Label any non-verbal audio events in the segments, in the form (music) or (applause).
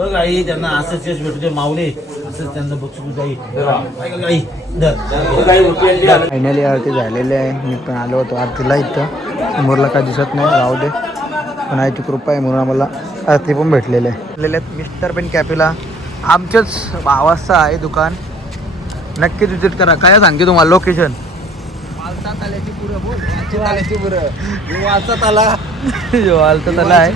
बघ आई त्यांना असंच यश भेटू दे माऊले. असंच त्यांना बक्षू जाई आई. धर. फायनली आरती झालेली आहे. मी पण आलो होतो आरतीला इथं. समोरला काय दिसत नाही राहू दे. पण आयची कृपा आहे म्हणून आम्हाला आरती पण भेटलेले आहे. मिस्टर पेन कॅफेला. आमच्याच भावाचं आहे दुकान. नक्की विजिट करा. काय सांगते तुम्हाला? लोकेशन वालता तला आहे.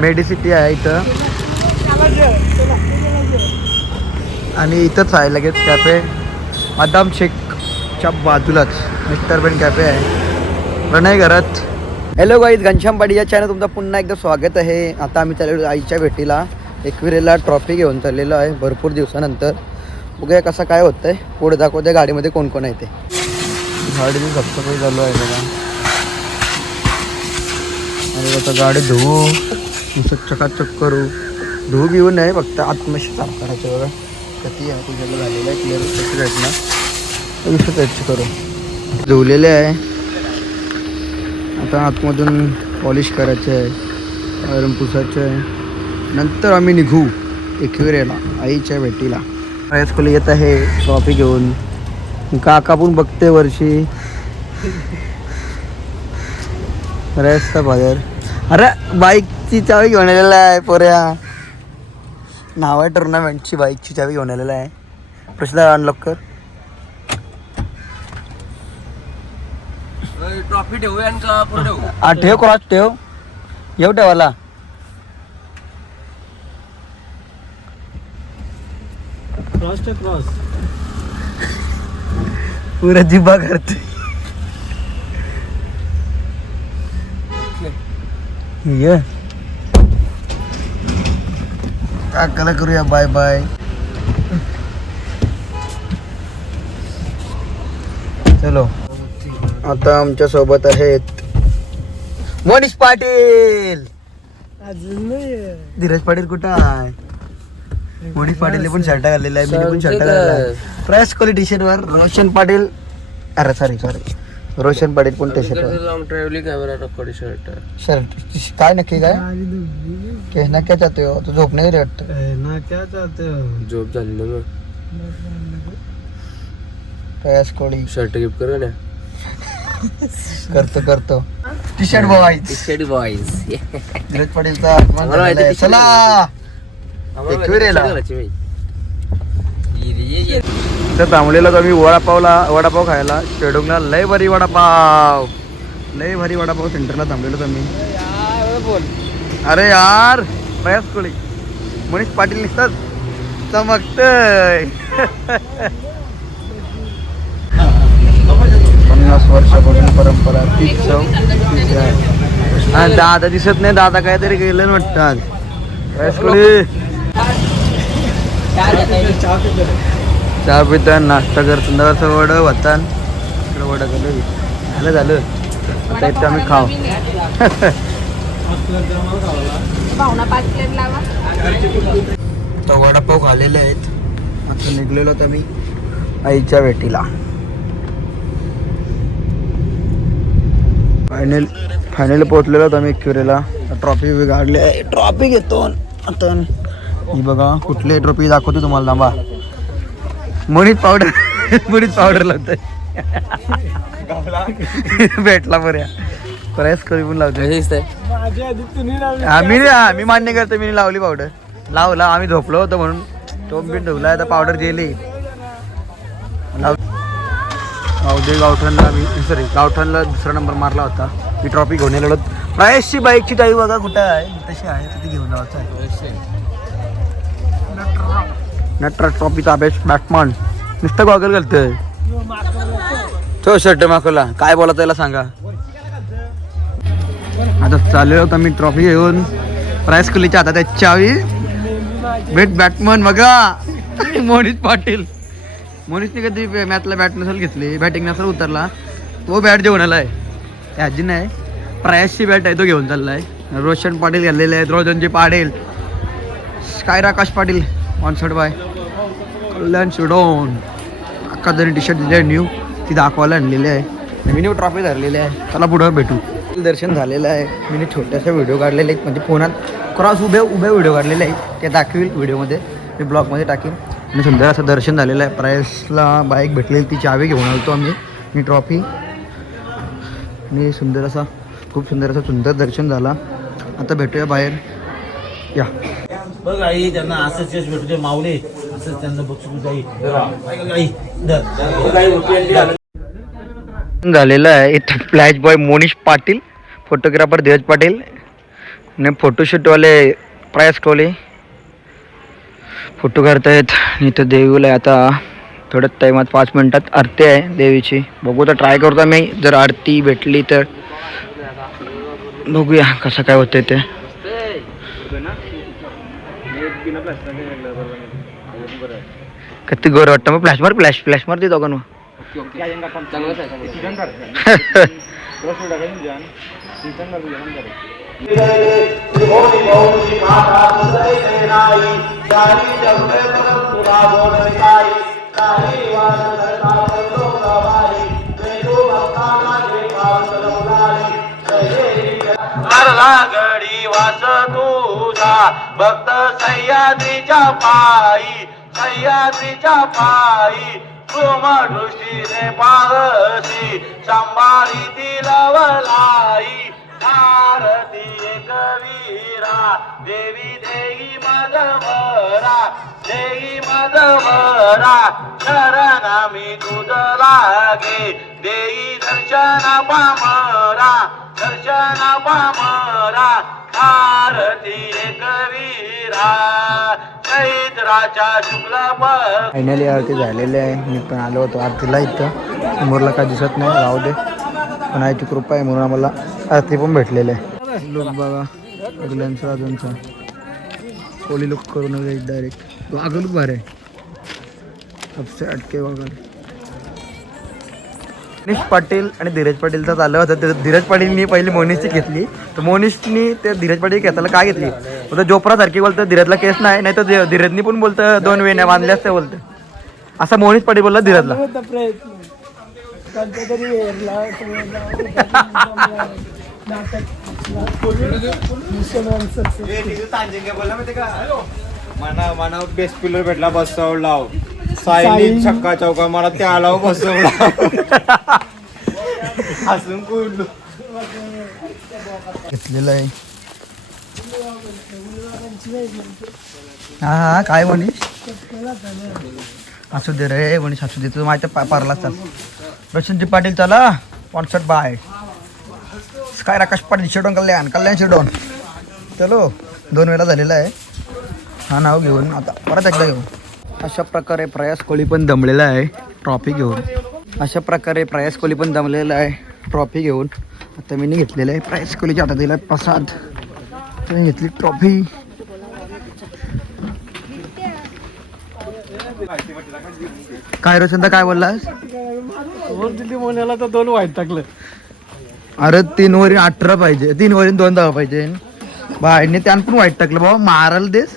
मेडिसिटी आहे इथं. आणि इथंच आहे लगेच कॅफे मदाम शेखच्या बाजूलाच मिस्टर बेन कॅफे आहे. प्रणय घरात. हॅलो गाईज घनश्यामपाडी या चॅनल तुमचं पुन्हा एकदा स्वागत आहे. आता आम्ही चाललेलो आईच्या भेटीला. एकविरेला ट्रॉफी घेऊन चाललेलो आहे भरपूर दिवसानंतर. बघूया कसं काय होतंय. पुढे दाखवते गाडीमध्ये कोण कोण आहे ते. गाडीची साफसफाई चालू आहे बघा. आणि आता गाडी धुवू. नुसतं चकाचक करू. धुवू बिवून नाही फक्त आत्मशी साफ करायचं बघा. कधी आहे तुझ्याला झालेलं आहे क्लिअर कशी भेटणार विषय त्याची करू. धुवलेले आहे. आता आतमधून पॉलिश करायचं आहे आयरन पुसायचं आहे. नंतर आम्ही निघू एकविरेला आईच्या भेटीला. हायस्कूल येत आहे ट्रॉफी घेऊन. काका पण बघते वर्षी रस्ता बाहेर. अरे बाईकची चावी घेऊन आलेला आहे पोऱ्या. नाव आहे टुर्नामेंटची बाईकची चावी घेऊन आलेला आहे. प्रश्न अनलॉक कर ट्रॉफी ठेवूया आणि का पुढे ठेवू? हा ठेव क्रॉस ठेव. येऊ ठेवाला क्रॉस टे क्रॉस पुरा जिबा करते. ये. काकाला करूया बाय बाय चलो. आता आमच्यासोबत आहेत मनीष पाटील. धीरज पाटील कुठं आहे? मनीष पाटील पण शर्ट घातलेला आहे मी पण शर्ट घातलेला आहे. फ्रेश क्वालिटी शर्ट वर रोशन पाटील. अरे सॉरी सॉरी रोशन पाटील पण T shirt travelling camera record shirt shirt काय नक्की काय? कहना क्या चाहते हो. तो झोप नहीं वाटतं? ना क्या चाहते हो. जॉब झाली ना प्रयास कोळी. शर्ट गिफ्ट करू ना. करतो करतो. T shirt boy shirt boys Dheeraj पाटीलचा अपमान झालेला आहे. चला! एकविरेला. ये तर थांबलेलो आम्ही वडापावला वडापाव खायला. शेडूंगला लय भारी वडापाव. लय भारी वडापाव सेंटरला थांबलेलो आम्ही अरे यार प्रयास कोळी. मनीष पाटील निघतात. चमकतय. पन्नास वर्षापासून परंपरा तीच चव तीच आहे. दादा दिसत नाही दादा काहीतरी गेलं वाटतं आज. प्रयास कोळी. चहा पिता नाश्ता करतो. जरासं वडं वतान इकडं वडं झालं. झालं झालं. आता इथं आम्ही खाऊ. तर वडापाव खाल्लेले आहेत. आता निघलेलो तर मी आईच्या भेटीला. फायनल फायनल पोहोचलेलो तर मी क्युरेला ट्रॉफी बिघाडली आहे. ट्रॉफी घेतो. आता बघा कुठली ट्रॉफी दाखवते तुम्हाला थांबा. मणीत पावडर मणीत पावडर लावतोय. भेटला बऱ्या प्रयास करी पण लावतोय. दिसतंय. आम्ही मी मान्य करतो मी लावली पावडर. लावला आम्ही झोपलो होतो म्हणून. टोम बिन ठेवला आता पावडर गेली लाव दे गावठणला आम्ही सॉरी गावठणला दुसरा नंबर मारला होता. मी ट्रॉफी घेऊन येलो प्रायसची बाईकची टाई बघा कुठं आहे. तशी आहे तिथे घेऊन जायचं आहे नटरा ट्रॉफीचा अभ्यास बॅटमॅन नुसतं गॉगल घालतोय. तो शर्ट माखवला काय बोला त्याला सांगा. आता चालू होता मी ट्रॉफी घेऊन. प्राईस कुलीच्या आता आहे चावी. भेट बॅटमन बघा. (laughs) मोनिश पाटील. मोनिशने कधी मॅथला बॅट नसेल घेतली. बॅटिंग नसेल उतरला. तो बॅट घेऊन आलाय. त्या आजी नाही. प्रायसची बॅट आहे तो घेऊन चाललाय. रोशन पाटील घातलेले आहेत. रोजनजी पाटील. स्कायरा आकाश पाटील. स्पॉन्सर्ड बाय कल्याण शिडोन अक्का जरी टी शर्ट दिली आहे न्यू ती दाखवायला आणलेली आहे. मी न्यू ट्रॉफी धरलेली आहे. चला पुढं भेटू. दर्शन झालेलं आहे. मी छोट्याशा व्हिडिओ काढलेले आहेत. म्हणजे फोनात क्रॉस उभे उभे व्हिडिओ काढलेले आहेत. ते दाखवील व्हिडिओमध्ये मी ब्लॉगमध्ये टाकेन. आणि सुंदर असं दर्शन झालेलं आहे. प्रायसला बाईक भेटलेली ती चावी घेऊन आलतो आम्ही. मी ट्रॉफी आणि सुंदर असा खूप सुंदर असं सुंदर दर्शन झाला. आता भेटूया बाहेर. या. बघ आई त्यांना असंच यश भेटू दे मावले असंच त्यांना बक्षीस जाई झालेलं आहे. इथं flash boy Monish Patil photographer Dheeraj Patil ने फोटोशूटवाले प्रयास ठेवले फोटो काढतायत. आणि इथं देवीला आहे आता. थोड्याच टायमात पाच मिनटात आरती आहे देवीची. बघू तर ट्राय करतो मी जर आरती भेटली तर. बघूया कसं काय होतं ते. किती गोर वाटतं मग? फ्लॅश मार फ्लॅश फ्लॅश मार ते दोघांना गडी वास तुझा भक्त सह्याद्रीच्या पायी सह्याद्रीच्या पायी तुम दृष्टीने पारसी सांभाळी ती लवलाई. आरती कवीरा देवी देई मधवरा देई मधवरा शरण मी तुझ लागे देई दर्शन पामरा दर्शन पामरा आरती कवीरा फायनली आरती झालेली आहे. मी पण आलो होतो आरतीला इथं. समोरला काय दिसत नाही. राहू दे. आयची कृपा आहे म्हणून आम्हाला आरती पण भेटलेली आहे. लोक बघा अगल्यांचा अजूनचा कोली लुक करून डायरेक्ट तो अगं लुक भारी आहे. सबसे अटके वगैरे मनीष पाटील आणि धीरज पाटीलचं चाललं होतं. ते धीरज पाटीलनी पहिली मोनिशची घेतली. तर मोनिशनी ते धीरज पाटील घेताना काय घेतली? तर जोपरा सारखी बोलतं धीरजला केस नाही नाही तर धीरजनी पण बोलतं दोन वेण्या बांधल्या असते बोलतं. असं मोनिश पाटील बोलला धीरजला. मना मना बेस्ट पिलर भेटला बसवला सायली छक्का चौका मला त्या आलाव बसवला हसून कुठलो घेतलेलं आहे हा हा काय मनीष असू दे रे मनीष असू दे तुझं माझ्या पारला असतात प्रशांतजी पाटील चला. कॉन्सर्ट बाय स्काय राकाश पाटील शेडोन कल्याण कल्याण शिरडोन चलो दोन वेळा झालेला आहे. हा नाव घेऊन आता परत एकदा घेऊ. अशा प्रकारे प्रयास कोळी पण दमलेला आहे ट्रॉफी घेऊन. अशा प्रकारे प्रयास कोळी पण दमलेला आहे ट्रॉफी घेऊन. आता मी घेतलेलं आहे प्रयास कोहलीच्या हातात दिला प्रसाद. घेतली ट्रॉफी काय रोशनदा काय बोललास? मोन्याला तर दोन वाईट टाकलं अरे तीन वरील अठरा पाहिजे. तीन वरील दोन दहा पाहिजे. बाईने त्यान पण वाईट टाकलं. बाबा मारायला देस.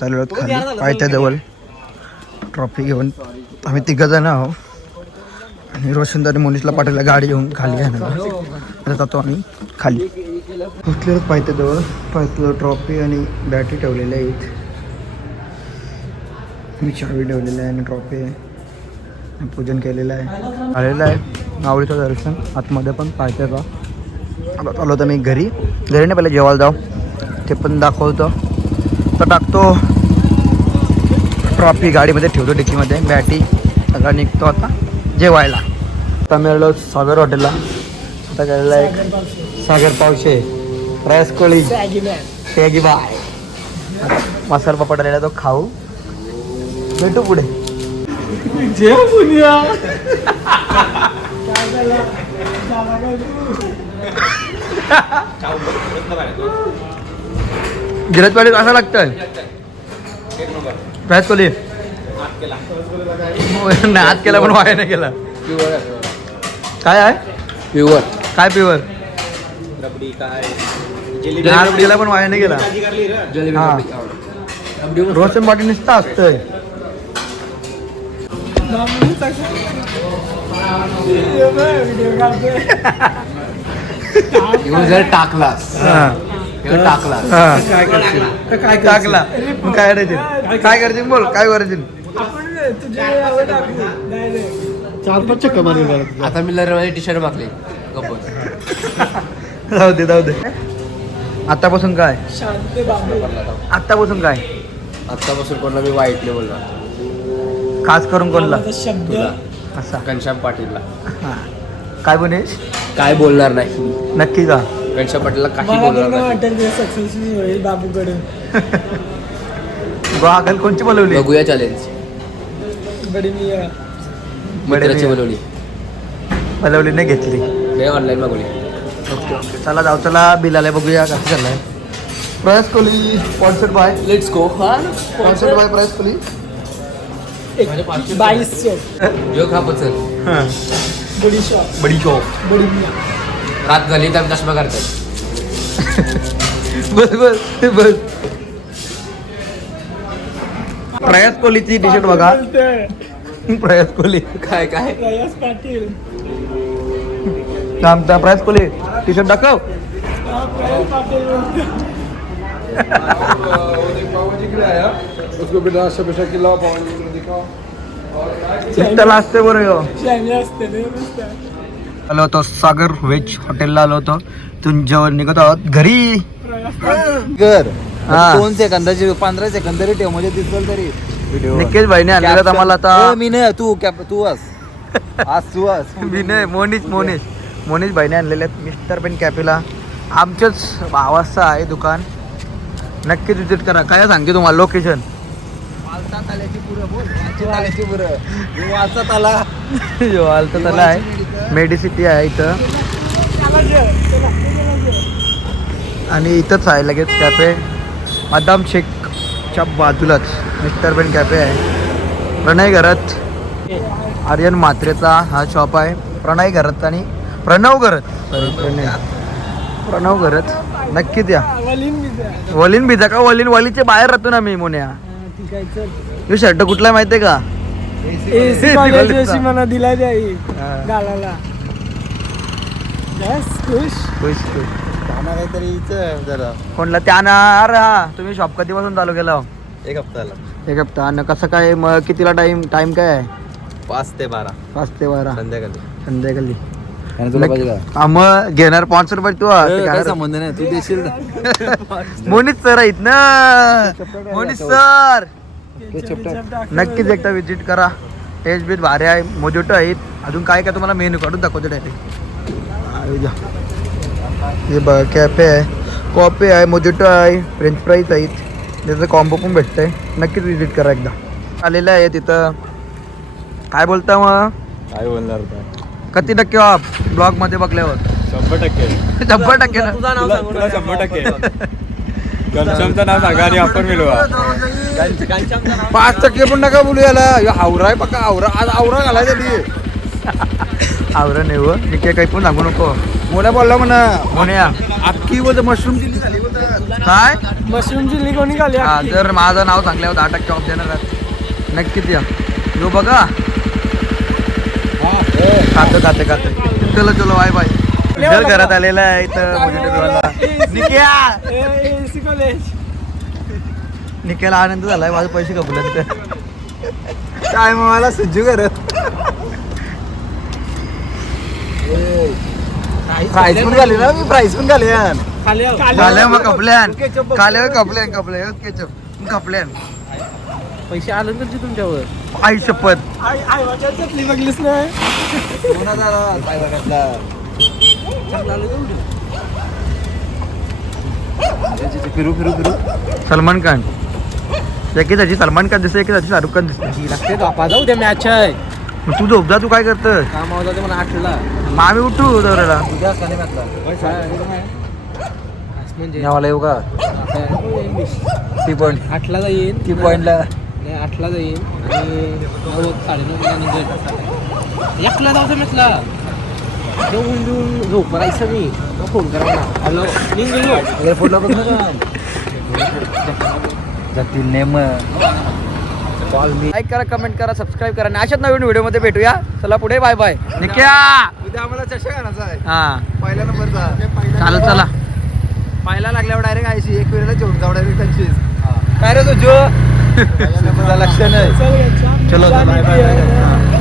चालू खाली पायथ्या जवळ. ट्रॉफी घेऊन आम्ही तिघ जण आहो. आणि रोशनदारी मोनिशला पाठवला गाडी घेऊन खाली घ्यायला. जातो आम्ही खाली. कुठले पायथ्याजवळ पायथ्याजवळ ट्रॉफी आणि बॅटरी ठेवलेल्या आहेत. मी चावी ठेवलेली आहे आणि ट्रॉफी आहे पूजन केलेलं आहे. आलेलं आहे माऊलीचं दर्शन आतमध्ये पण पाहिजे का आता चालू होतं मी घरी. घरी नाही पहिले जेवायला जाऊ. ते पण दाखवतो. तर टाकतो. ट्रॉफी गाडीमध्ये ठेवतो डिकीमध्ये बॅटी सगळा निघतो आता जेवायला. आता मिळलो सागर हॉटेलला आता गेलेला एक सागर पावशे. प्रयास कोळी. मसाला पापड आलेला तो खाऊ. भेटू पुढे. गिरत पाटील कसा लागतंय. प्रयास कोली नाही आत केला पण वाया नाही केला काय आहे? प्युअर काय प्युअर गेला पण वाया नाही गेला. हा. रोशन पाटील नुसतं असतंय. जर टाकलास हा. ह्यो टाकलास. हा. टाकला. मग काय करायचे? काय करायचे बोल काय करायचे? चार पाच चक्कर मारून झालं आता मी लरवाने टी शर्ट मागले. गप्प जाऊ दे जाऊ दे. आतापासून काय? आतापासून काय? आत्तापासून कोणाला मी वाईट नाही बोलणार. खास करून कोणला? तुला. असा. घनश्याम पाटीलला. हा. काय बनेश काय बोलणार नाही. नक्की का घनश्याम पाटीलला काही बोलणार नाही. सक्सेसफुल होईल बाबूकडे गोहागल कोणची बोलवली? बघूया चॅलेंज बडी मी मित्राची बोलवली. बोलवली नाही घेतली. नाही ऑनलाईन मागवली. Okay okay. चला जाऊ चला. बिल आलाय बघूया कसं चाललंय. Prayas Kohli sponsored by let's go हा स्पॉन्सर्ड बाय प्रयास कोहली. बाईस ह्यो खा पचल बडी शॉप. बडी शॉप. बडी मिया. रात झाली तर आम्ही चष्मा करताय (laughs) बस बस बस. प्रयास कोहलीची टी शर्ट बघा. (laughs) प्रयास कोहली. काय काय? प्रयास पाटील. प्रयास कोहली. टी शर्ट दाखव. हा, प्रयास पाटील बोलतो. त्याला असते बरं ह्यो. शाने असते ते नुसतं. आलो होतो सागर व्हेज हॉटेलला आलो होतो. तिथून जेवण निघत आहोत. घरी. कर हा. दोन सेकंदाची पंधरा सेकंद तरी ठेव म्हणजे दिसल तरी. व्हिडिओ निकेश भाईने आणलेला आम्हाला आता. मी नाही तू कॅप तू अस आज तू अस विनय (laughs) मोनिश मोनिश. मोनिश भाईने आणलेले आहेत मिस्टर पेन कॅफेला. आमच्याच भावाचा आहे दुकान. नक्कीच विजिट करा. काय सांगते तुम्हाला? लोकेशन त्याला आहे मेडिसिटी आहे इथं आणि इथंच आहे लगेच कॅफे मदाम शेखच्या बाजूलाच. मिस्टर पेन कॅफे आहे. प्रणय घरात. आर्यन म्हात्रेचा हा शॉप आहे. प्रणय घरात आणि प्रणव घरत सॉरी प्रणय प्रणव घरत. नक्कीच या वलीन मी द्या. वलीन भिजा का वलीन वलीचे बाहेर राहतो ना मी मोन्या हा, शर्ट कुठला आहे माहितीये का? एसी कॉलेज एसी मला दिला जाई हा. गालाला. बस खुश. खुश खुश. काहीतरी इथं जरा. कोणला त्याना अरे हा. तुम्ही शॉप कधीपासून चालू केला? एक हप्ताला. एक हप्ता. आणि कसं काय मग कितीला टाइम टाइम काय आहे? पाच ते बारा. पाच ते बारा. संध्याकाळी. संध्याकाळी. मग घेणार पाच रुपये तू संबंध नाही तू देशील. (laughs) मोनित सर आहेत ना. मोनित सर. नक्कीच एकदा विजिट करा. टेस्ट बीट भारी आहे. मोजोटो आहेत अजून काय काय तुम्हाला मेन्यू काढून दाखवतो डायरेक्ट हे बघा कॅफे आहे. कॉफी आहे मोजोटो आहे फ्रेंच फ्राईज आहेत. त्याचं कॉम्बो पण भेटतंय. नक्कीच विजिट करा एकदा. आलेलं आहे तिथं. काय बोलता मग? काय बोलणार होता किती टक्के ऑफ ब्लॉगमध्ये बघल्यावर. शंभर टक्के. (laughs) शंभर टक्के शंभर टक्के. (laughs) घनश्यामचं नाव सांगा आणि आपण मिळवा पाच टक्के पण नका बोलू याला. हावरा आहे पक्का हावरा आज हावरा घालाय त्यांनी. हावरा नाही हो. निके काही पण सांगू नको. मोन्या बोलला म्हणा. मोन्या. अख्खी बोलत मशरूम चिल्ली झाली काय? मशरूम चिल्ली कोणी खाली हा जर माझं नाव सांगल्यावर दहा टक्के ऑफ देणार. नक्कीच या. यो बघा. खातं खाते खाते. चलो चलो बाय बाय घरात आलेला आहे इथं. निक्या निक्याला आनंद झालाय माझे पैसे कपले तिथे काय मग मला सज्जू करत? प्राईस पण घाली ना मी प्राईस पण घाली खाली खाल्या मग कपल्यान खाल्या कपल्यान कपले केचप कपल्यान पैसे आले तर तुमच्यावर. आई शपथ. आई बघलीस नाही? फिरू फिरू फिरू सलमान खान. एकी त्याची सलमान खान दिसते एकी त्याची शाहरुख खान दिसते लागते बापा जाऊ द्या मॅच आहे. मग तू झोप जा तू काय करतोस कामावर जाते मला आठला. मग आम्ही उठू दौऱ्याला. उद्या नाही घातला नावाला येऊ का? ती पण. आठला जाईन. ती पॉईंटला नाही आठला जाईन. आणि नऊ साडेनऊ एकला जाऊ म्हटला जेवून देऊन मी फोन करा मला हॅलो निघलो फोटो जातील नेम लाईक करा कमेंट करा. सबस्क्राईब करा आणि अशाच नवीन व्हिडिओमध्ये भेटूया. चला पुढे बाय बाय निक्या उद्या आम्हाला चषक आणायचा आहे. हा. पहिल्या नंबरचा. चालत चला. पहिला लागल्यावर डायरेक्ट आयशी एक वेळेला जेवून जाऊ डायरेक्ट पंचवीस काय रे तुझो? लक्ष नाही. चल बाय, बाय, आहे.